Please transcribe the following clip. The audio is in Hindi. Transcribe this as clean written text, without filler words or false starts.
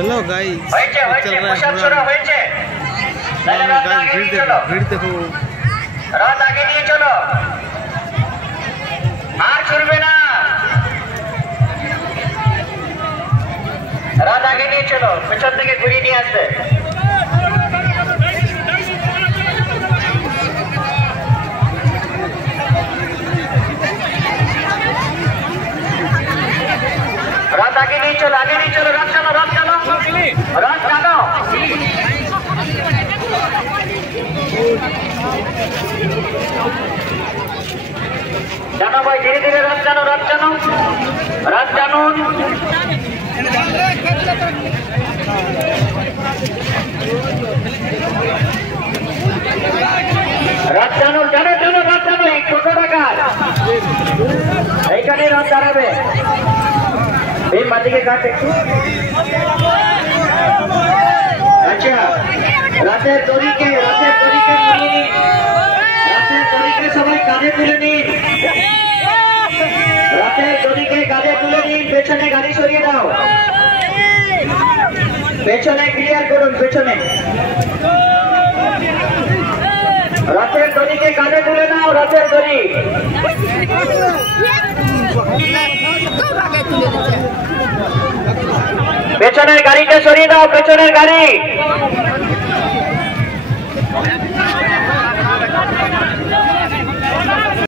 हेलो गाइस, चल रहा है भीड़ देखो। रथ आगे নিয়ে চলো, আর ছুটবে না। रथ आगे নিয়ে চলো, পেছন থেকে ঘুরিয়ে নিয়ে আসবে। रथ आगे नहीं चलो, आगे नहीं चलो, रथ चलो, रथ चलो, रथ चलो। जानो भाई, धीरे धीरे रथ चलो, रथ चलो, रथ चलो। रथ चलो, चलो चलो, रथ चलो। एक ছোট টাকা এইখানে রথ দাঁড়াবে। এই মাটিকে কাট একটু। আচ্ছা, রাতের দড়িকে নিয়ে নিন, রাতের দড়িকে সবাই কাঁধে তুলে নিন, রাতের দড়িকে কাঁধে তুলে নিন। পেছনে গাড়ি সরিয়ে দাও, পেছনে ক্লিয়ার করুন, পেছনে। রাতের দড়িকে কাঁধে তুলে নাও, রাতের দড়ি। পেছনের গাড়িটা সরিয়ে দাও, পেছনের গাড়ি।